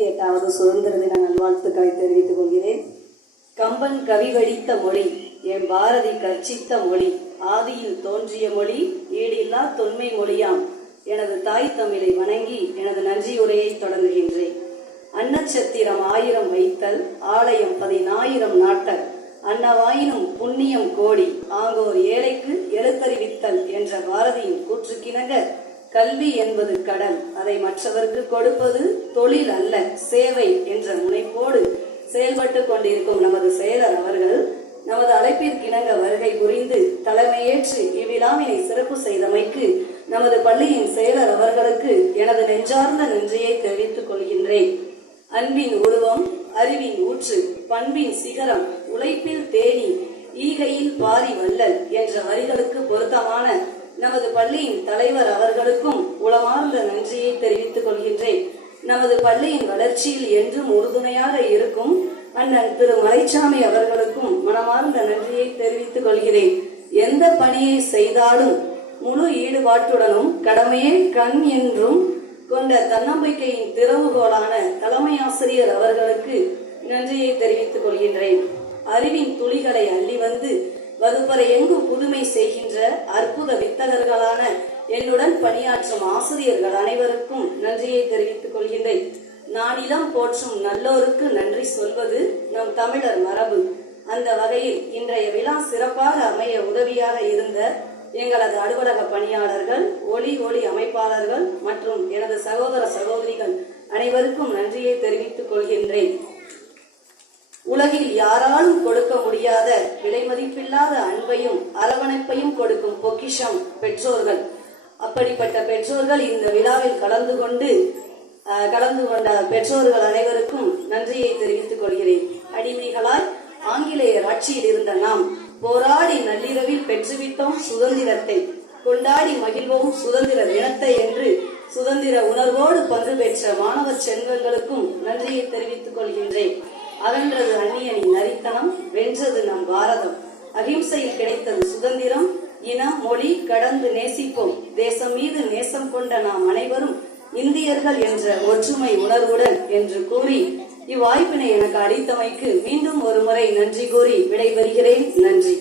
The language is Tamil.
68வது சுதந்திர தின நல்வாழ்த்துக்களை தெரிவித்துக் கொள்கிறேன். கம்பன் கவி வடித்த மொழி, என் பாரதி கற்சித்த மொழி, ஆதியில் தோன்றிய மொழி, ஈடில்லா தொன்மை மொழியாம் எனது தாய் தமிழை வணங்கி எனது நன்றியுரையை தொடங்குகின்றேன். அன்னச்சத்திரம் 1000 வைத்தல், ஆலயம் 10,000 நாட்டல், அன்னவாயினும் புண்ணியம் கோடி, ஆங்கோர் ஏழைக்கு எழுத்தறிவித்தல் என்ற பாரதியின் கூற்றுக்கிணங்க, கல்வி என்பது கடல், அதை மற்றவருக்கு கொடுப்பது தொழில் அல்ல சேவை என்ற முனைப்போடு செயல்பட்டு கொண்டிருக்கும் நமது செயலர் அவர்கள் நமது அழைப்பிற்கிணங்க வருகை புரிந்து தலைமையேற்று இவ்விழாவினை சிறப்பு செய்தமைக்கு நமது பள்ளியின் செயலர் அவர்களுக்கு எனது நெஞ்சார்ந்த நன்றியை தெரிவித்துக் கொள்கின்றேன். அன்பின் உருவம், அறிவின் ஊற்று, பண்பின் சிகரம், உழைப்பில் தேனி, ஈகையில் பாரி வள்ளல் என்ற வரிகளுக்கு பொருத்தமான நமது பள்ளியின் தலைவர் அவர்களுக்கும் உளமார்ந்த நன்றியை தெரிவித்துக் கொள்கின்றேன். நமது பள்ளியின் வளர்ச்சியில் என்றும் உறுதுணையாக இருக்கும் அண்ணன் திரு மலைச்சாமி அவர்களுக்கும் மனமார்ந்த நன்றியை தெரிவித்துக் கொள்கிறேன். எந்த பணியை செய்தாலும் முழு ஈடுபாட்டுடனும் கடமையே கண் என்றும் கொண்ட தன்னம்பிக்கையின் திறவுகோலான தலைமை ஆசிரியர் அவர்களுக்கு நன்றியை தெரிவித்துக் கொள்கின்றேன். அறிவின் துளிகளை அள்ளி வந்து வகுப்பறை எங்கும் புதுமை செய்கின்ற அற்புத வித்தகர்களான என்னுடன் பணியாற்றும் ஆசிரியர்கள் அனைவருக்கும் நன்றியை தெரிவித்துக் கொள்கின்றேன். நானிலம் போற்றும் நல்லோருக்கு நன்றி சொல்வது நம் தமிழர் மரபு. அந்த வகையில் இன்றைய விழா சிறப்பாக அமைய உதவியாக இருந்த எங்களது அலுவலக பணியாளர்கள், ஒளி அமைப்பாளர்கள் மற்றும் எனது சகோதர சகோதரிகள் அனைவருக்கும் நன்றியை தெரிவித்துக் கொள்கின்றேன். உலகில் யாராலும் கொடுக்க முடியாத விலை மதிப்பில்லாத அன்பையும் அரவணைப்பையும் கொடுக்கும் பொக்கிஷம் பெற்றோர்கள். அப்படிப்பட்ட பெற்றோர்கள் இந்த விழாவில் கலந்து கொண்ட பெற்றோர்கள் அனைவருக்கும் நன்றியை தெரிவித்துக் கொள்கிறேன். அடிமைகளாய் ஆங்கிலேயர் ஆட்சியில் இருந்த நாம் போராடி நள்ளிரவில் பெற்றுவிட்டோம் சுதந்திரத்தை, கொண்டாடி மகிழ்வோம் சுதந்திர தினத்தை என்று சுதந்திர உணர்வோடு பங்கு பெற்ற மாணவ செல்வங்களுக்கும் நன்றியை தெரிவித்துக் கொள்கின்றேன். அகன்றது அந்நியனின் நரித்தனம், வென்றது நம் பாரதம், அகிம்சையில் கிடைத்தது சுதந்திரம், இனம் மொழி கடந்து நேசிப்போம், தேசம் மீது நேசம் கொண்ட நாம் அனைவரும் இந்தியர்கள் என்ற ஒற்றுமை உணர்வுடன் என்று கூறி இவ்வாய்ப்பினை எனக்கு அளித்தமைக்கு மீண்டும் ஒரு முறை நன்றி கூறி விடைபெறுகிறேன். நன்றி.